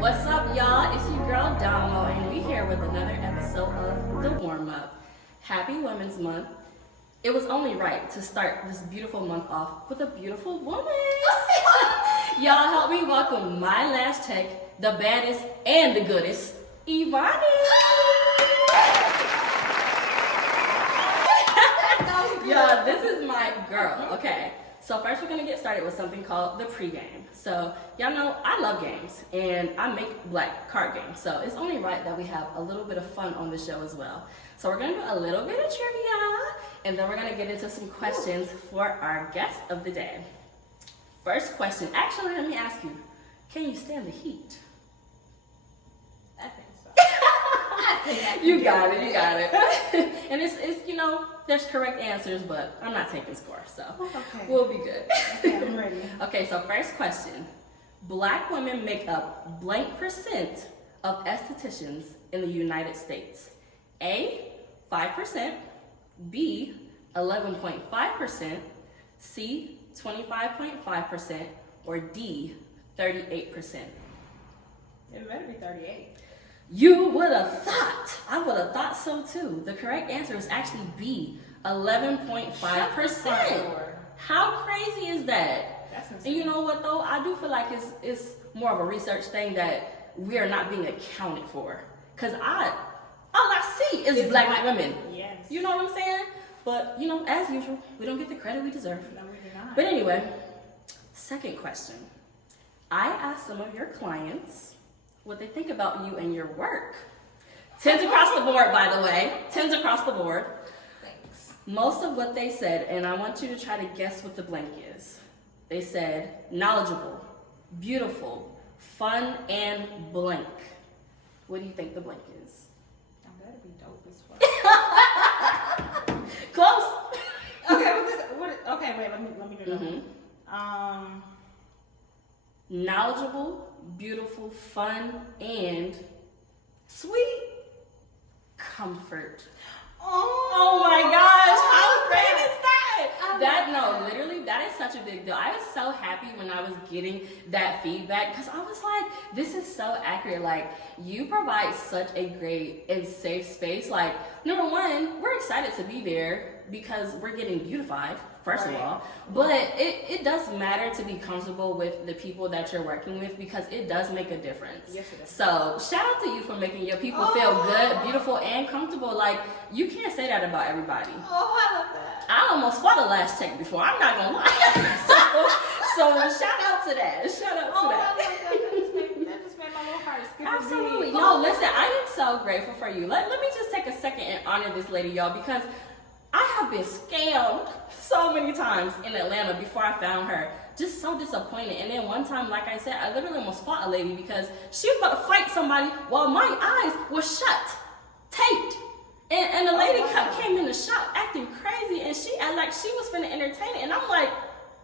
What's up, y'all? It's your girl Damo, and we here with another episode of The Warm Up. Happy Women's Month. It was only right to start this beautiful month off with a beautiful woman. Y'all help me welcome my last tech, the baddest and the goodest, Imani. Y'all, this is my girl, okay? So first we're gonna get started with something called the pregame. So y'all know I love games and I make black card games. So it's only right that we have a little bit of fun on the show as well. So we're gonna do a little bit of trivia and then we're gonna get into some questions for our guest of the day. First question, actually let me ask you, can you stand the heat? I think so. You got it. And it's you know, there's correct answers, but I'm not taking scores, so Okay. we'll be good. Okay, I'm ready. Okay, so first question. Black women make up blank percent of estheticians in the United States. A, 5%, B, 11.5%, C, 25.5%, or D, 38%. It better be 38. You would have thought. I would have thought so too. The correct answer is actually B, 11.5%. How crazy is that? That's insane. And you know what though? I do feel like it's more of a research thing that we are not being accounted for. Cause all I see is black women. Yes. You know what I'm saying? But you know, as usual, we don't get the credit we deserve. No, we do not. But anyway, second question. I asked some of your clients what they think about you and your work. 10s across the board, by the way. 10s across the board. Thanks. Most of what they said, and I want you to try to guess what the blank is. They said knowledgeable, beautiful, fun, and blank. What do you think the blank is? I better be dope as fuck. Close. Okay, okay, wait, let me do that. Knowledgeable, beautiful, fun, and sweet. Comfort. Oh my gosh, how great is that? Literally, that is such a big deal. I was so happy when I was getting that feedback because I was like, this is so accurate. Like, you provide such a great and safe space. Like, number one, we're excited to be there because we're getting beautified, first of all. But it does matter to be comfortable with the people that you're working with because it does make a difference. Yes, it does. So, shout out to you for making your people feel good, beautiful, and comfortable. Like, you can't say that about everybody. Oh, I love that. I almost fought a last check before. I'm not gonna lie. so shout out to that. Shout out to that. I love that. That just made my little heart skip a Absolutely. beat. No, listen, I am so grateful for you. Let me just take a second and honor this lady, y'all, because I have been scammed so many times in Atlanta before I found her. Just so disappointed. And then one time, like I said, I literally almost fought a lady because she was about to fight somebody while my eyes were shut, taped. And the lady came in the shop acting crazy, and she acted like she was finna entertain it. And I'm like,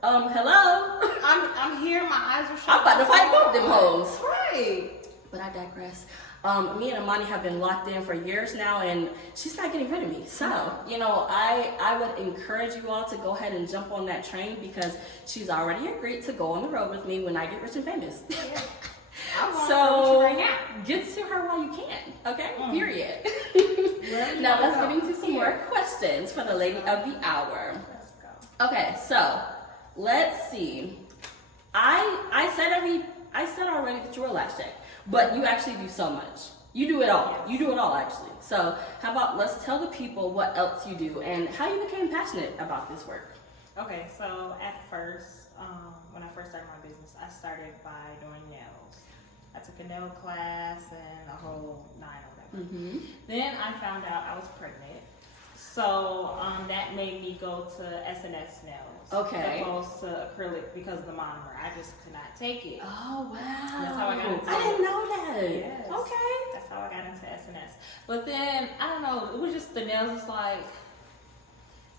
hello? I'm here, my eyes are shut. I'm about to fight both them hoes. Right. But I digress. Me and Imani have been locked in for years now, and she's not getting rid of me. So, you know, I would encourage you all to go ahead and jump on that train because she's already agreed to go on the road with me when I get rich and famous. Yeah. So, right now. get to her while you can, okay? Period. Now Now let's get into some more questions for the lady of the hour. Let's go. Okay, so let's see. I said already that you were a lash tech, but you actually do so much. You do it all. Yes. You do it all actually. So how about let's tell the people what else you do and how you became passionate about this work. Okay, so at first, when I first started my business, I started by doing nails. I took a nail class and a whole 9 or whatever. Then I found out I was pregnant. So that made me go to S&S nails. Okay. Opposed to acrylic because of the monomer. I just could not take it. Oh wow. That's how I got into I didn't know that. Yes. Okay. That's how I got into S&S. But then, I don't know, it was just the nails was like,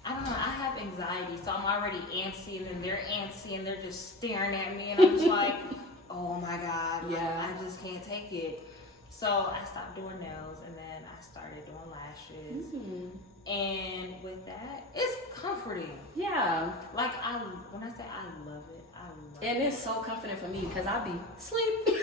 I don't know, I have anxiety, so I'm already antsy, and then they're antsy, and they're just staring at me, and I'm just like, oh my God, Yeah. I just can't take it. So I stopped doing nails, and then I started doing lashes. And with that, it's comforting. Yeah. Like when I say I love it, I love it. And it's so comforting for me because I be sleeping.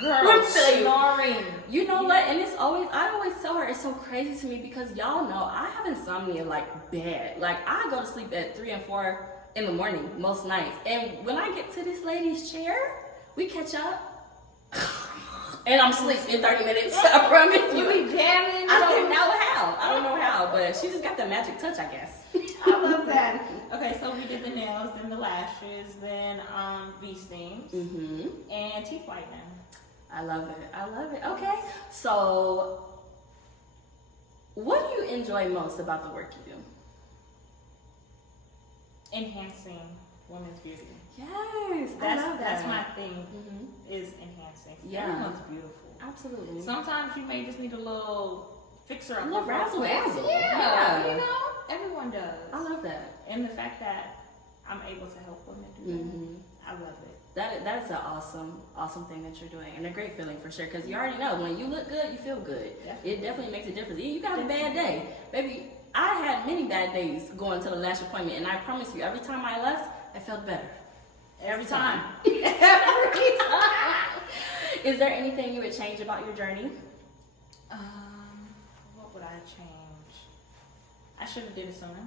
Girl, snoring. You know what? And it's always, I always tell her it's so crazy to me because y'all know I have insomnia like bad. Like I go to sleep at 3 and 4 in the morning most nights. And when I get to this lady's chair, we catch up. And I'm asleep in 30 minutes. I promise you. You be jamming. I don't know how, but she just got the magic touch, I guess. I love that. Okay, so we did the nails, then the lashes, then V-steams, and teeth whitening. I love it. Okay, so what do you enjoy most about the work you do? Enhancing women's beauty. Yes, I love that. That's my thing, is enhancing. Yeah. Everyone's beautiful. Absolutely. Sometimes you may just need a little fixer up. A little razzle dazzle. Yeah, you know, everyone does. I love that. And the fact that I'm able to help women do that, I love it. That is an awesome thing that you're doing, and a great feeling for sure. Because you already know when you look good, you feel good. Definitely. It definitely makes a difference. You got a bad day, baby. I had many bad days going to the lash appointment, and I promise you, every time I left, I felt better. Every time. Every time. Is there anything you would change about your journey? What would I change? I should have did it sooner.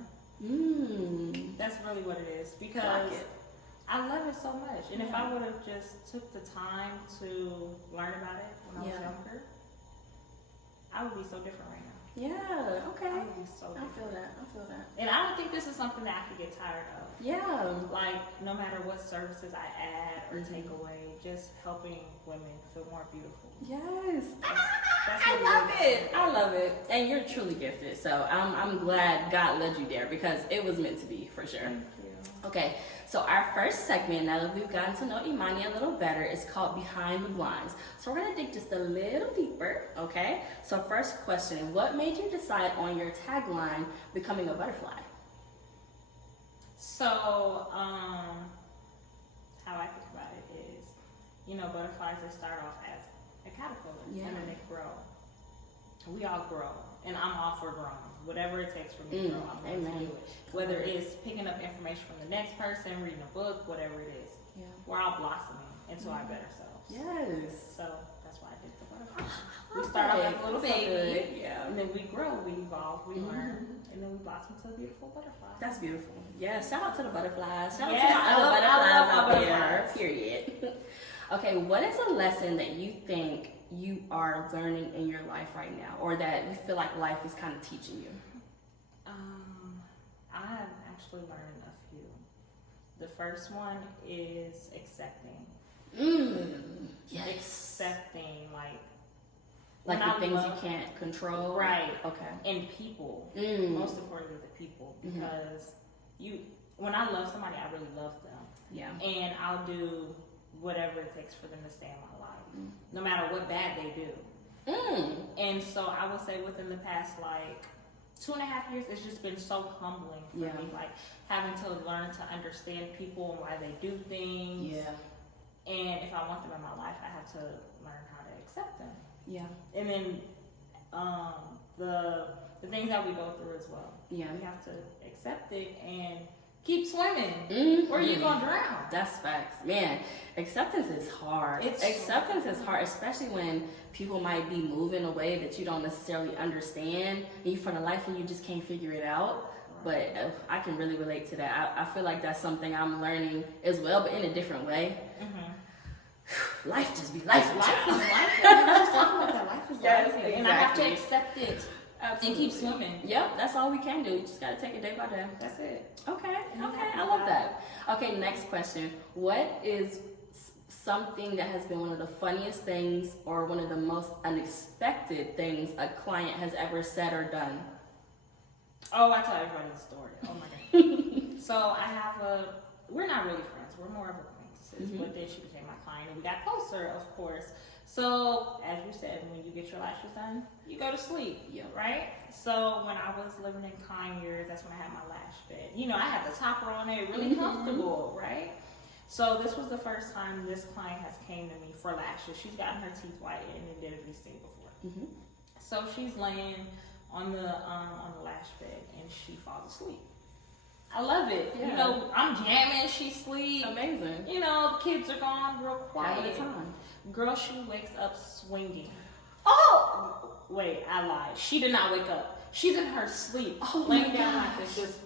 That's really what it is, because I love it so much. And if I would have just took the time to learn about it when I was younger, I would be so different right now. Yeah, okay. I would be so different. I feel that. And I don't think this is something that I could get tired of. Yeah. Like, no matter what services I add or take away, just helping women feel more beautiful. Yes. That's I love it. I love it. And you're truly gifted. So I'm glad God led you there because it was meant to be, for sure. Thank you. Okay, so our first segment, now that we've gotten to know Imani a little better, is called Behind the Blinds. So we're going to dig just a little deeper, okay? So first question, what made you decide on your tagline, becoming a butterfly? So, how I think about it is, you know, butterflies, they start off as a caterpillar, and then they grow. We all grow, and I'm all for growing. Whatever it takes for me to grow, I'm going to do it. Whether it's picking up information from the next person, reading a book, whatever it is. Yeah. We're all blossoming into our better selves. Yes. So that's why I did the butterfly. We start off as a little baby, and then we grow, we evolve, we learn, and then we blossom to a beautiful butterfly. That's beautiful. Yeah, shout out to the butterflies. Shout out to my other butterflies out there, butterflies. Period. Okay, what is a lesson that you think you are learning in your life right now, or that you feel like life is kind of teaching you? I'm actually learning a few. The first one is accepting. Yes. Accepting, like the things you can't control. Right. Okay. And people. Most importantly, the people, because when I love somebody, I really love them. Yeah. And I'll do whatever it takes for them to stay in my life, no matter what bad they do. And so I would say within the past, 2.5 years, it's just been so humbling for me, having to learn to understand people and why they do things. Yeah. And if I want them in my life, I have to learn how to accept them. Yeah. And then the things that we go through as well. Yeah. We have to accept it and keep swimming. Or you're gonna drown. That's facts. Man, acceptance is hard. Acceptance is hard, especially when people might be moving a way that you don't necessarily understand, and you for the life of you just can't figure it out. But I can really relate to that. I feel like that's something I'm learning as well, but in a different way. Life just be life. Life is life. I was just talking about that. Life is life. Exactly. And I have to accept it. Absolutely. And keep swimming. Yep, that's all we can do. You just gotta take it day by day. That's it. Okay, I love that. Okay, next question. What is something that has been one of the funniest things or one of the most unexpected things a client has ever said or done? Oh, I tell everybody the story. Oh my God. So we're not really friends. We're more of acquaintances. But then she became my client and we got closer, of course. So, as you said, when you get your lashes done, you go to sleep, right? So, when I was living in Conyers, that's when I had my lash bed. You know, I had the topper on it, really comfortable, right? So this was the first time this client has came to me for lashes. She's gotten her teeth whitened and did a V-sting before. Mm-hmm. So she's laying on the lash bed and she falls asleep. I love it. Yeah. You know, I'm jamming, she sleep. Amazing. You know, the kids are gone real quiet. Having a time. Girl, she wakes up swinging. Oh! Wait, I lied. She did not wake up. She's in her sleep. Oh, laying my down gosh. like this, just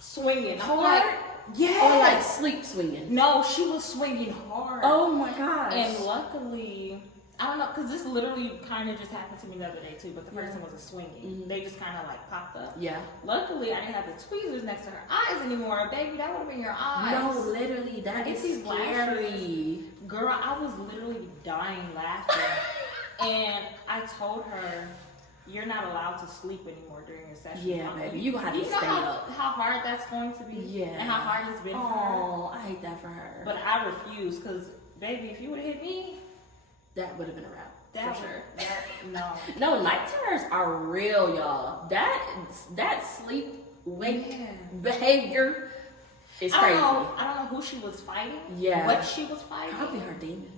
swinging. I'm Hard? like, yeah. Or like sleep swinging. No, she was swinging hard. Oh my gosh. And luckily, I don't know, because this literally kind of just happened to me the other day too, but the person wasn't swinging. Mm-hmm. They just kind of like popped up. Yeah. Luckily, I didn't have the tweezers next to her eyes anymore. Baby, that would have been your eyes. No, literally, that Get is these scary. Girl, I was literally dying laughing. And I told her, you're not allowed to sleep anymore during your session. Yeah, baby, you gonna have to You know stay up. how hard that's going to be? Yeah. And how hard it's been for her? Oh, I hate that for her. But I refuse, because, baby, if you would have hit me, that would have been a wrap. that for sure. No. No, night terrors are real, y'all. That sleep wake behavior is I crazy. don't know who she was fighting. Yeah. What she was fighting. Probably her demons.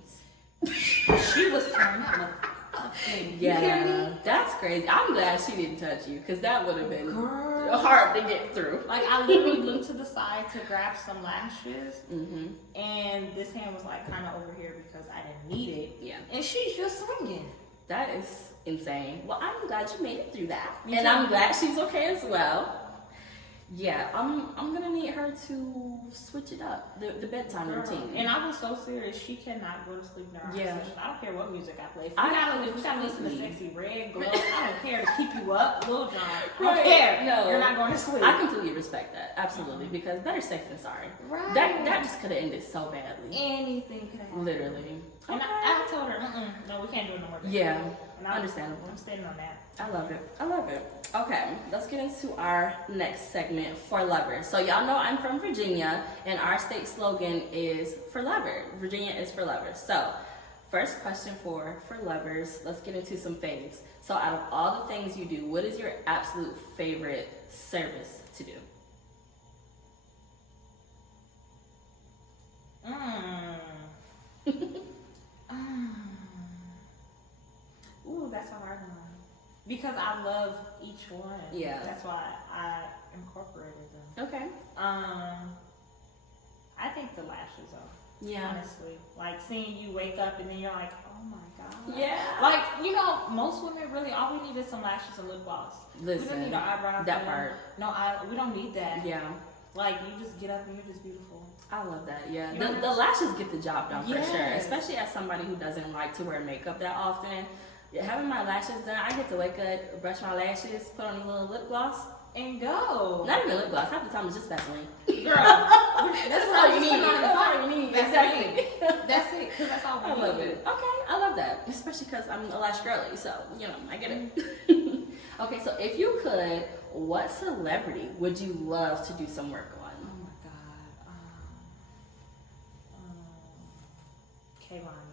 She was tearing that motherfucker up. You hear Yeah, me? that's crazy. I'm glad she didn't touch you because that would have been Girl. hard to get through. Like, I literally looked to the side to grab some lashes, Mm-hmm. and this hand was like kind of over here because I didn't need it. Yeah. And she's just swinging. That is insane. Well, I'm glad you made it through that. Me And too. I'm glad she's okay as well. Yeah, I'm gonna need her to switch it up, the bedtime Girl. routine. And I was so serious. She cannot go to sleep during our Yeah. session. I don't care what music I play. If I we gotta listen to completely- Sexy Red Glow, I don't care to keep you up, Lil Jon. I don't Right. care. No. You're not going to sleep. I completely respect that, absolutely, because better safe than sorry. Right. That just could have ended so badly, Anything could happen. literally. And I told her, no, we can't do it no more. Yeah, And I'm understandable. I'm standing on that. I love it. I love it. Okay, let's get into our next segment, For Lovers. So y'all know I'm from Virginia, and our state slogan is For Lovers. Virginia is for lovers. So, first question for lovers, let's get into some faves. So out of all the things you do, what is your absolute favorite service to do? Ooh, that's a hard one. Because I love each one. Yeah. That's why I incorporated them. Okay. I think the lashes are. Yeah. Honestly. Like seeing you wake up and then you're like, oh my God. Yeah. Like, you know, most women really, all we need is some lashes and lip gloss. We Listen, don't need our eyebrows. that done. part. No, we don't need that. Yeah. Like, you just get up and you're just beautiful. I love that. Yeah, You the know- lashes get the job done for sure. Yes. Especially as somebody who doesn't like to wear makeup that often. Yeah, having my lashes done, I get to wake up, brush my lashes, put on a little lip gloss. And go. Not even lip gloss. Half the time it's just Vaseline. Girl, that's all you need. That's all you need. Exactly. That's it. Because that's all we I need. love it. Okay, I love that. Especially because I'm a lash girly, so you know I get it. Okay, so if you could, what celebrity would you love to do some work on? Oh my God. Kaylani.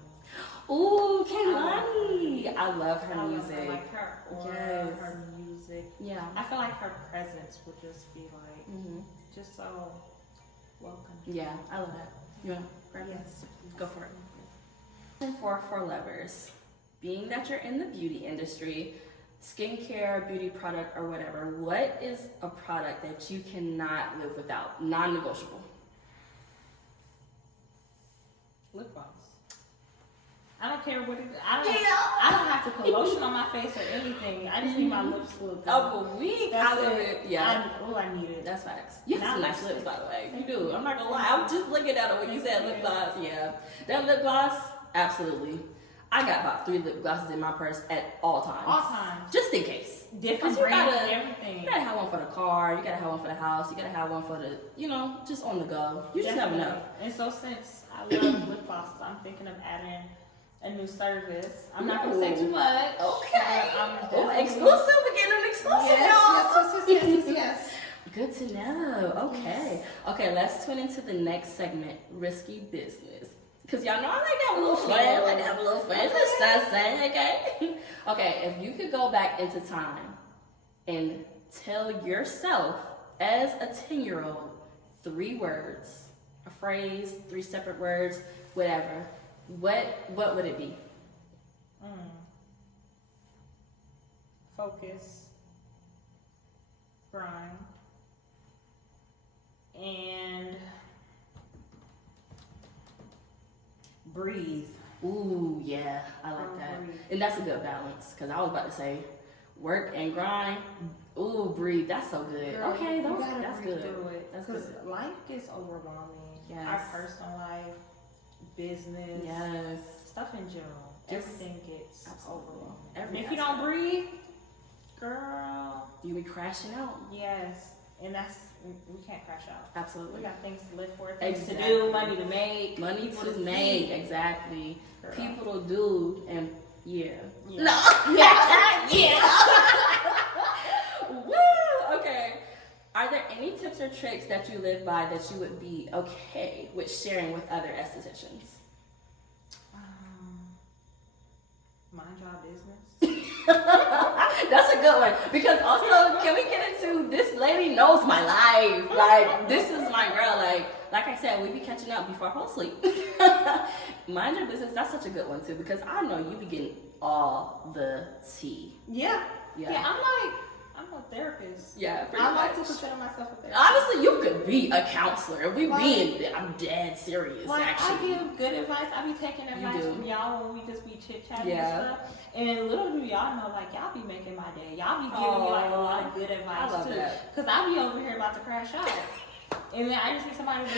Ooh, Kehlani. I love her music. I like her aura, Yes. her music. Yeah. I feel like her presence would just be like, Mm-hmm. just so welcome. Yeah, I love that. You wanna grab it? Yes. Go for it. And for lovers, being that you're in the beauty industry, skincare, beauty product, or whatever, what is a product that you cannot live without? Non-negotiable. Lip gloss. I don't care what it is. I don't have to put lotion on my face or anything. I just need my lips to look good. Oh, but I love it. Yeah. I need it. That's facts. You have some Now nice lipstick. lips, by the way. You do. I'm not gonna lie. I was just looking at it when you said lip gloss. Yeah. That lip gloss, absolutely. I got about 3 lip glosses in my purse at all times. All times. Just in case. Different 'Cause you brands gotta- and everything. You gotta have one for the car, you gotta have one for the house, you gotta have one for the, just on the go. You just never know. And so since I love lip glosses, I'm thinking of adding a new service. I'm not gonna say too much. Okay. but I'm Oh, definitely- exclusive. We're getting an exclusive, Yes, y'all. yes. Good to know. Okay. Okay, let's tune into the next segment, risky business. Because y'all know I like to have a little fun. I like to have a little fun. Just saying, okay? Okay, if you could go back into time and tell yourself as a 10-year-old 3 words, a phrase, 3 separate words, whatever, what would it be? Focus, grind, and breathe. Ooh, yeah, I like that. Breathe. And that's a good balance, because I was about to say work and grind. Ooh, breathe. That's so good. Girl, okay, you gotta that's breathe good. through it, That's because good. life gets overwhelming. Yes. Our personal life, business, Yes. stuff in general. Just- Everything gets Absolutely. overwhelming. Every And if you aspect. don't breathe, girl, You be crashing out. yes. And we can't crash out. We Absolutely. got things to live for, things to Exactly. do, money to make, Money people to see. make, exactly. Girl. People to do, and yeah. Yeah. No. Yeah. Woo. Okay. Are there any tips or tricks that you live by that you would be okay with sharing with other estheticians? Mind your business. That's a good one. Because also, can we get into this lady knows my life? Like, this is my girl. Like I said, we be catching up before I fall asleep. Mind your business. That's such a good one too, because I know you be getting all the tea. Yeah. Yeah. I'm a therapist. Yeah, pretty I like much. to consider myself a therapist. Honestly, you could be a counselor. If we Like- I'm dead serious, Like, actually. I give good advice. I be taking advice do. from y'all when we just be chit-chatting Yeah. and stuff. And little do y'all know, like, y'all be making my day. Y'all be giving me, like, a lot of good advice, I love too. that. Because I be over here about to crash out. And then I just need somebody with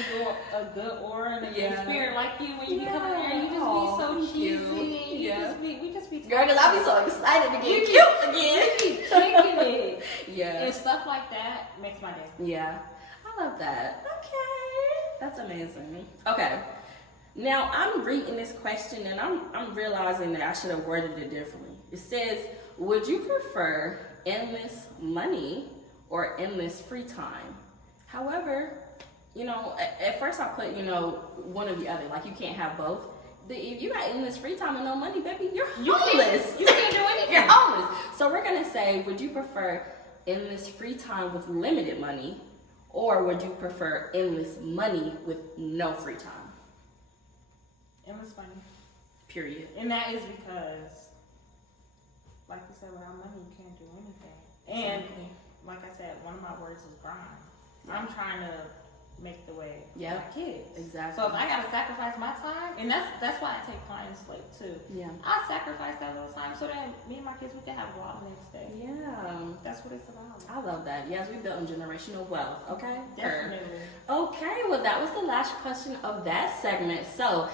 a good aura and a good Yeah. spirit like you. When you be coming here, you just Aw, be so thank you. cheesy. Yeah. We just be Girl, because I be so excited to get cute again. kicking it. Yeah. And stuff like that makes my day. Yeah. I love that. Okay. That's amazing. Okay. Now I'm reading this question and I'm realizing that I should have worded it differently. It says, would you prefer endless money or endless free time? However, at first I put, one or the other. Like, you can't have both. If you got endless free time and no money, baby, you're homeless. You can't do anything. You're homeless. So we're going to say, would you prefer endless free time with limited money, or would you prefer endless money with no free time? Endless money. Period. And that is because, like you said, without money you can't do anything. And Exactly. like I said, one of my words is grind. I'm trying to make the way for Yeah. my kids. Exactly. So if I gotta sacrifice my time, and that's why I take clients late too. Yeah. I sacrifice that little time so that me and my kids, we can have water next day. Yeah. That's what it's about. I love that. Yes, we built generational wealth. Okay. Definitely. Okay, well, that was the last question of that segment. So,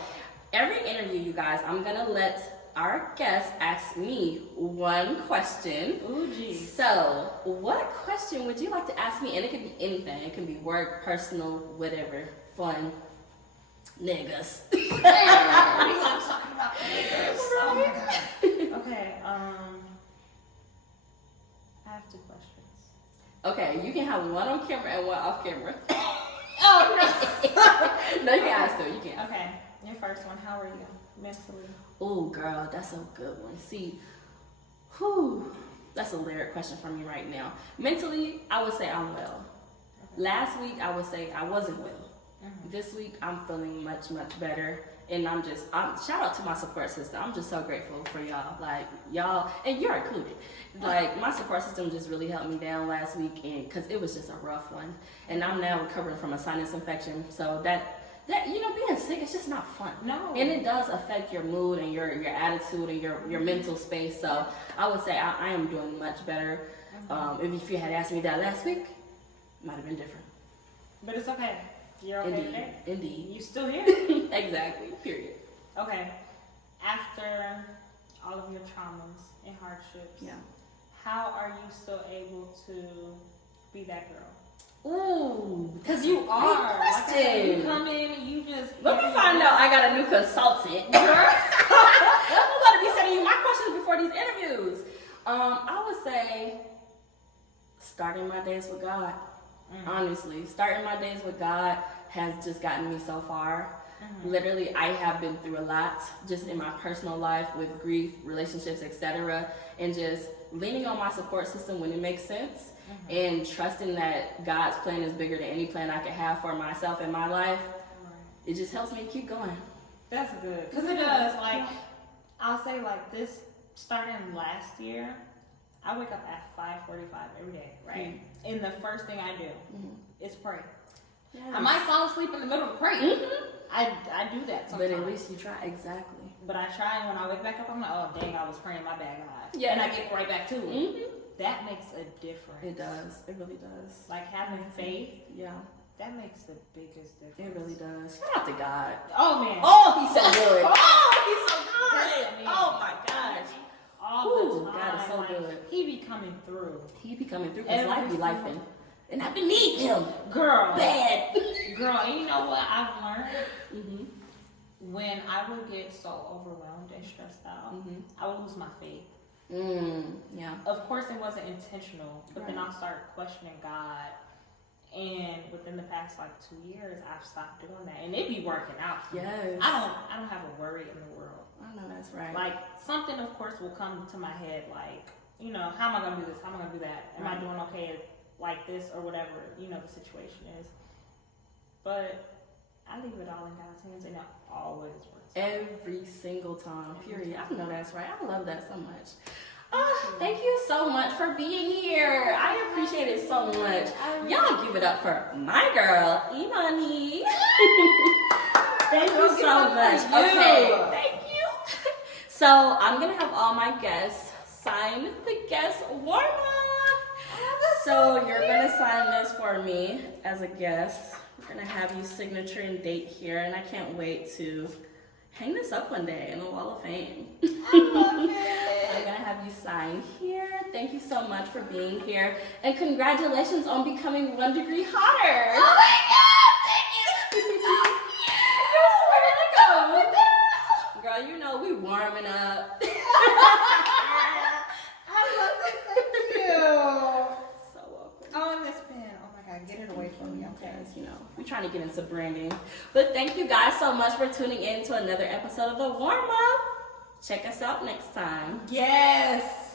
every interview, you guys, I'm going to let our guest ask me one question. Ooh, geez. So, what question would you like to ask me? And it could be anything. It can be work, personal, whatever, fun, niggas. We love talking about niggas. Oh my god. Okay, I have 2 questions. Okay, you can have one on camera and one off camera. Oh no. No, you can ask them. You can ask. Okay, your first one. How are you mentally? Oh, girl, that's a good one. See, that's a lyric question for me right now. Mentally, I would say I'm well. Okay. Last week, I would say I wasn't well. Mhm. This week, I'm feeling much, much better. And I'm shout out to my support system. I'm just so grateful for y'all. Like, y'all, and you're included. Like, my support system just really helped me down last week, and because it was just a rough one. And I'm now recovering from a sinus infection. So that being sick, it's just not fun. No. And it does affect your mood and your attitude and your mental space. So I would say I am doing much better. If you had asked me that last week, it might have been different. But it's okay. You're okay today. Indeed. You still here? Exactly. Period. Okay. After all of your traumas and hardships, Yeah. how are you still able to be that girl? Ooh, Because you are. Like I said, you question. come in and you just. Let me find out. I got a new consultant. I'm about to be sending you my questions before these interviews. I would say starting my days with God. Honestly, starting my days with God has just gotten me so far. Literally, I have been through a lot just in my personal life with grief, relationships, etc. And just leaning on my support system when it makes sense and trusting that God's plan is bigger than any plan I could have for myself in my life. it just helps me keep going. That's good. Because it does. Like, I'll say like this, starting last year, I wake up at 5:45 every day, right? And the first thing I do is pray. Yes. I might fall asleep in the middle of praying. I do that sometimes. But at least you try. Exactly. But I try, and when I wake back up, I'm like, oh, dang, I was praying, my bad, God. Yeah. And I get right back to it. That makes a difference. It does. It really does. Like having faith. Yeah. That makes the biggest difference. It really does. Shout out to God. Oh, man. Oh, he's so good. Oh, he's so good. Oh, my gosh. All the time. God is so good. He be coming through. He be coming through because life be lifing. And I need him. Girl. Bad. Girl, and you know what I've learned? When I would get so overwhelmed and stressed out, I would lose my faith. Yeah. Of course, it wasn't intentional, but then I'll start questioning God. And within the past like 2 years, I've stopped doing that, and it be working out. Yes. I don't have a worry in the world. I know that's right. Like something, of course, will come to my head, like, you know, how am I gonna do this? How am I gonna do that? Am I doing okay like this or whatever? You know, the situation is. But I leave it all in God's hands, and it always works. Every single time, period. I know that's right. I love that so much. Thank you so much for being here. I appreciate it so much. Y'all give it up for my girl, Imani. Thank you so much. Okay, thank you. So I'm going to have all my guests sign the guest warm-up. So you're going to sign this for me as a guest. We're going to have you signature and date here, and I can't wait to hang this up one day in the Wall of Fame. I love it. I'm going to have you sign here. Thank you so much for being here. And congratulations on becoming 1 degree hotter. Oh my God, thank you. You're so welcome. Girl, you know we warming up. I love it. Thank you. So welcome. Oh, and this pen. Oh my God, get it away from me. Okay. Because, you know, we're trying to get into branding. But thank you guys so much for tuning in to another episode of The Warm Up. Check us out next time. Yes.